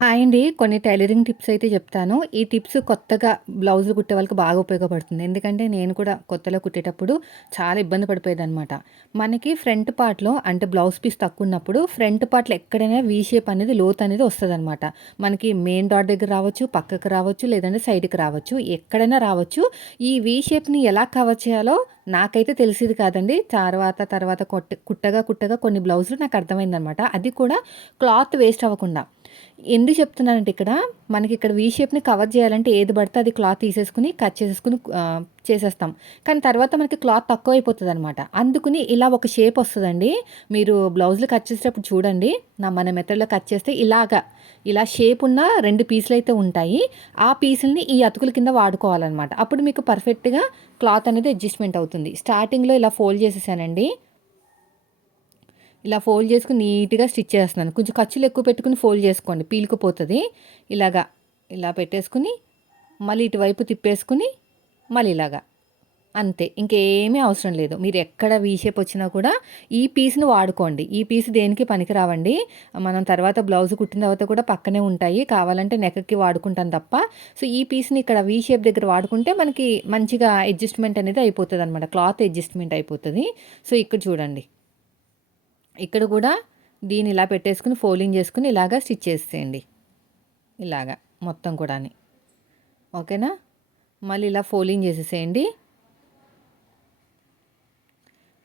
Hi అండి. కొన్ని tailoring tips అయితే చెప్తాను. ఈ టిప్స్ కొత్తగా బ్లౌజులు కుట్టే వాళ్ళకి బాగా ఉపయోగపడుతుంది. ఎందుకంటే నేను కూడా కొత్తలో కుట్టేటప్పుడు చాలా ఇబ్బంది పడిపోయేదనమాట. మనకి ఫ్రంట్ పార్ట్‌లో అంటే బ్లౌజ్ పీస్ తక్కువున్నప్పుడు ఫ్రంట్ పార్ట్‌లో ఎక్కడైనా వి షేప్ అనేది లోత్ అనేది వస్తదనమాట. మనకి మెయిన్ డాట్ దగ్గర రావచ్చు, పక్కకు రావచ్చు, లేదంటే సైడ్‌కి రావచ్చు. ఎక్కడైనా రావచ్చు. ఈ వీ షేప్‌ని ఎలా కవర్ చేయాలో నాకైతే తెలిసేది కాదండి. తర్వాత తర్వాత కొట్ట కుట్టగా కుట్టగా కొన్ని బ్లౌజులు నాకు అర్థమైందనమాట. అది కూడా క్లాత్ వేస్ట్ అవ్వకుండా. ఎందుకు చెప్తున్నానంటే ఇక్కడ మనకి ఇక్కడ వి షేప్‌ని కవర్ చేయాలంటే ఏది పడితే అది క్లాత్ తీసేసుకుని కట్ చేసేసుకుని చేసేస్తాం. కానీ తర్వాత మనకి క్లాత్ తక్కువైపోతుందనమాట అందుకుని ఇలా ఒక షేప్ వస్తుందండి మీరు బ్లౌజులు కట్ చేసేటప్పుడు చూడండి. నా మన మెథడ్‌లో కట్ చేస్తే ఇలాగా ఇలా షేప్ ఉన్న రెండు పీసులు అయితే ఉంటాయి. ఆ పీసుల్ని ఈ అతుకుల కింద వాడుకోవాలన్నమాట అప్పుడు మీకు పర్ఫెక్ట్‌గా క్లాత్ అనేది అడ్జస్ట్‌మెంట్ అవుతుంది. స్టార్టింగ్‌లో ఇలా ఫోల్డ్ చేసేసానండి. ఇలా ఫోల్డ్ చేసుకుని నీట్‌గా స్టిచ్ చేస్తున్నాను. కొంచెం ఖర్చులు ఎక్కువ పెట్టుకుని ఫోల్డ్ చేసుకోండి. పీలుకుపోతుంది ఇలాగా ఇలా పెట్టేసుకుని మళ్ళీ ఇటువైపు తిప్పేసుకుని మళ్ళీ ఇలాగా. అంతే. ఇంకేమీ అవసరం లేదు. మీరు ఎక్కడ వి షేప్ వచ్చినా కూడా ఈ పీస్‌ని వాడుకోండి. ఈ పీస్ దేనికి పనికిరావండి. మనం తర్వాత బ్లౌజ్ కుట్టిన తర్వాత కూడా పక్కనే ఉంటాయి. కావాలంటే నెక్‌కి వాడుకుంటాం తప్ప. సో, ఈ పీస్‌ని ఇక్కడ వి షేప్ దగ్గర వాడుకుంటే మనకి మంచిగా అడ్జస్ట్‌మెంట్ అనేది అయిపోతుంది అనమాట క్లాత్ అడ్జస్ట్‌మెంట్ అయిపోతుంది సో, ఇక్కడ చూడండి. ఇక్కడ కూడా దీన్ని ఇలా పెట్టేసుకొని ఫోల్డింగ్ చేసుకుని ఇలాగా స్టిచ్ చేసేయండి. ఇలాగా మొత్తం కూడా ఓకేనా? మళ్ళీ ఇలా ఫోల్డింగ్ చేసేసేయండి.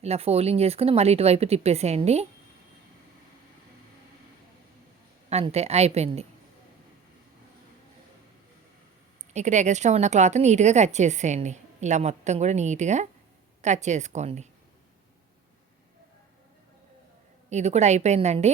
ఇలా ఫోల్డింగ్ చేసుకుని మళ్ళీ ఇటువైపు తిప్పేసేయండి. అంతే అయిపోయింది. ఇక్కడ ఎగస్ట్రా ఉన్న క్లాత్ నీట్‌గా కట్ చేసేయండి. ఇలా మొత్తం కూడా నీట్‌గా కట్ చేసుకోండి. ఇది కూడా అయిపోయిందండి.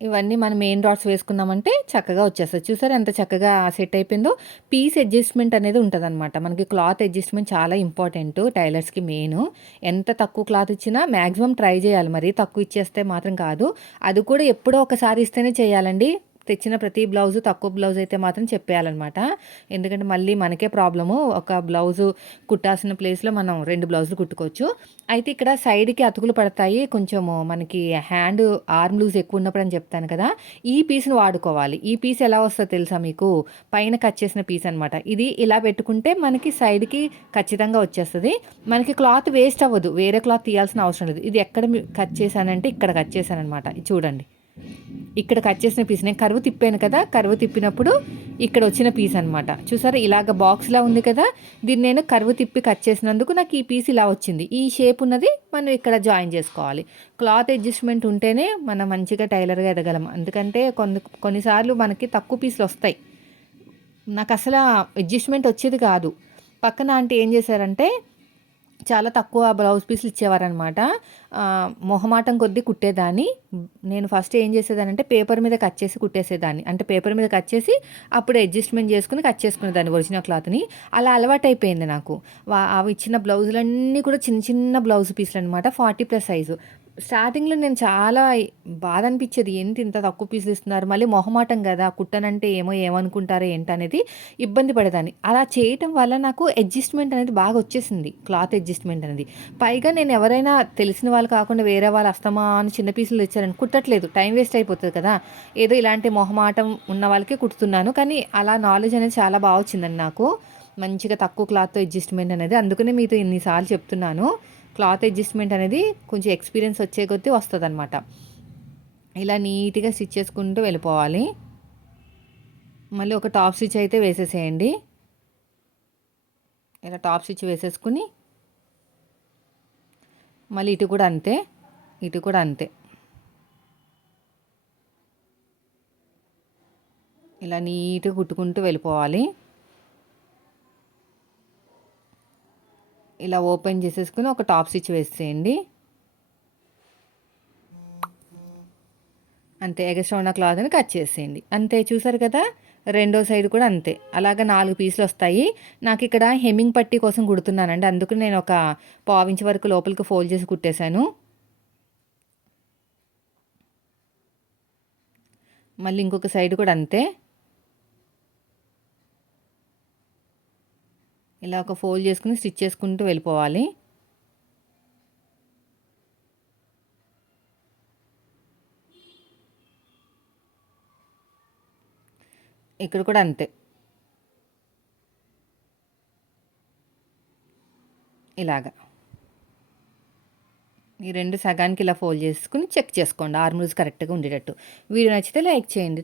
ఇవన్నీ మనం మెయిన్ డాట్స్ వేసుకున్నామంటే చక్కగా వచ్చేస్తుంది చూసారు ఎంత చక్కగా సెట్ అయిపోయిందో. పీస్ అడ్జస్ట్‌మెంట్ అనేది ఉంటదనమాట. మనకి క్లాత్ అడ్జస్ట్‌మెంట్ చాలా ఇంపార్టెంటు టైలర్స్‌కి మెయిన్ ఎంత తక్కువ క్లాత్ ఇచ్చినా మ్యాక్సిమం ట్రై చేయాలి. మరి తక్కువ ఇచ్చేస్తే మాత్రం కాదు. అది కూడా ఎప్పుడో ఒకసారి ఇస్తేనే చేయాలండి. తెచ్చిన ప్రతి బ్లౌజు తక్కువ బ్లౌజ్ అయితే మాత్రం చెప్పేయాలన్నమాట ఎందుకంటే మళ్ళీ మనకే ప్రాబ్లము. ఒక బ్లౌజు కుట్టాల్సిన ప్లేస్‌లో మనం రెండు బ్లౌజులు కుట్టుకోవచ్చు. అయితే ఇక్కడ సైడ్‌కి అతుకులు పడతాయి. కొంచెము మనకి హ్యాండ్ ఆర్మ్ లూజ్ ఎక్కువ ఉన్నప్పుడు అని చెప్తాను కదా! ఈ పీస్‌ని వాడుకోవాలి. ఈ పీస్ ఎలా వస్తదో తెలుసా మీకు? పైన కట్ చేసిన పీస్ అనమాట. ఇది ఇలా పెట్టుకుంటే మనకి సైడ్‌కి ఖచ్చితంగా వచ్చేస్తుంది మనకి క్లాత్ వేస్ట్ అవ్వదు. వేరే క్లాత్ తీయాల్సిన అవసరం లేదు. ఇది ఎక్కడ కట్ చేశానంటే ఇక్కడ కట్ చేశాననమాట. అనమాట చూడండి. ఇక్కడ కట్ చేసిన పీస్ నేను కరువు తిప్పాను కదా! కరువు తిప్పినప్పుడు ఇక్కడ వచ్చిన పీస్ అనమాట. చూసారా ఇలాగ బాక్స్‌లా ఉంది కదా! దీన్ని నేను కరువు తిప్పి కట్ చేసినందుకు నాకు ఈ పీస్ ఇలా వచ్చింది. ఈ షేప్ ఉన్నది మనం ఇక్కడ జాయిన్ చేసుకోవాలి. క్లాత్ అడ్జస్ట్‌మెంట్ ఉంటేనే మనం మంచిగా టైలర్‌గా ఎదగలం. ఎందుకంటే కొన్ని కొన్నిసార్లు మనకి తక్కువ పీసులు వస్తాయి. నాకు అసలు అడ్జస్ట్‌మెంట్ వచ్చేది కాదు. పక్కన ఆంటీ ఏం చేశారంటే చాలా తక్కువ బ్లౌజ్ పీసులు ఇచ్చేవారనమాట. మొహమాటం కొద్దీ కుట్టేదాన్ని. నేను ఫస్ట్ ఏం చేసేదాన్నంటే పేపర్ మీద కట్ చేసి కుట్టేసేదాన్ని. అంటే పేపర్ మీద కట్ చేసి అప్పుడు అడ్జస్ట్‌మెంట్ చేసుకుని కట్ చేసుకునేదాన్ని ఒరిజినల్ క్లాత్‌ని. అలా అలవాటైపోయింది నాకు. అవి ఇచ్చిన బ్లౌజులన్నీ కూడా చిన్న చిన్న బ్లౌజ్ పీస్లనమాట ఫార్టీ ప్లస్ సైజు. స్టార్టింగ్‌లో నేను చాలా బాధ అనిపించేది ఏంటి ఇంత తక్కువ పీసులు ఇస్తున్నారు. మళ్ళీ మొహమాటం కదా! కుట్టనంటే ఏమో ఏమనుకుంటారో ఏంటనేది ఇబ్బంది పడేదాన్ని. అలా చేయటం వల్ల నాకు అడ్జస్ట్‌మెంట్ అనేది బాగా వచ్చేసింది. క్లాత్ అడ్జస్ట్‌మెంట్ అనేది. పైగా నేను ఎవరైనా తెలిసిన వాళ్ళు కాకుండా వేరే వాళ్ళు అస్తమా అని చిన్న పీసులు తెచ్చారని కుట్టట్లేదు. టైం వేస్ట్ అయిపోతుంది కదా! ఏదో ఇలాంటి మొహమాటం ఉన్న వాళ్ళకే కుడుతున్నాను. కానీ అలా నాలెడ్జ్ అనేది చాలా బాగా వచ్చిందండి నాకు. మంచిగా తక్కువ క్లాత్‌తో అడ్జస్ట్‌మెంట్ అనేది. అందుకనే మీతో ఇన్నిసార్లు చెప్తున్నాను. క్లాత్ అడ్జస్ట్‌మెంట్ అనేది కొంచెం ఎక్స్‌పీరియన్స్ వచ్చే కొద్దీ అనమాట ఇలా నీట్‌గా స్టిచ్ చేసుకుంటూ వెళ్ళిపోవాలి. మళ్ళీ ఒక టాప్ స్టిచ్ అయితే వేసేసేయండి. ఇలా టాప్ స్టిచ్ వేసేసుకొని మళ్ళీ ఇటు కూడా అంతే. ఇటు కూడా అంతే. ఇలా నీట్‌గా కుట్టుకుంటూ వెళ్ళిపోవాలి. ఇలా ఓపెన్ చేసేసుకుని ఒక టాప్ స్టిచ్ వేసేయండి. అంతే ఎగస్ట్రా ఉన్న క్లాత్‌ని కట్ చేసేయండి. అంతే చూసారు కదా! రెండో సైడ్ కూడా అంతే. అలాగా 4 పీసులొస్తాయి. నాకిక్కడ హెమ్మింగ్ పట్టీ కోసం కుడుతున్నానండి. అందుకు నేను ఒక పావించి వరకు లోపలికి ఫోల్డ్ చేసి కుట్టేశాను. మళ్ళీ ఇంకొక సైడ్ కూడా అంతే. ఇలా ఒక ఫోల్డ్ చేసుకుని స్టిచ్ చేసుకుంటూ వెళ్ళిపోవాలి. ఇక్కడ కూడా అంతే. ఇలాగా. ఈ రెండు సగానికి ఇలా ఫోల్డ్ చేసుకుని చెక్ చేసుకోండి. ఆర్మ్రూల్స్ కరెక్ట్గా ఉండేటట్టు. వీడియో నచ్చితే లైక్ చేయండి.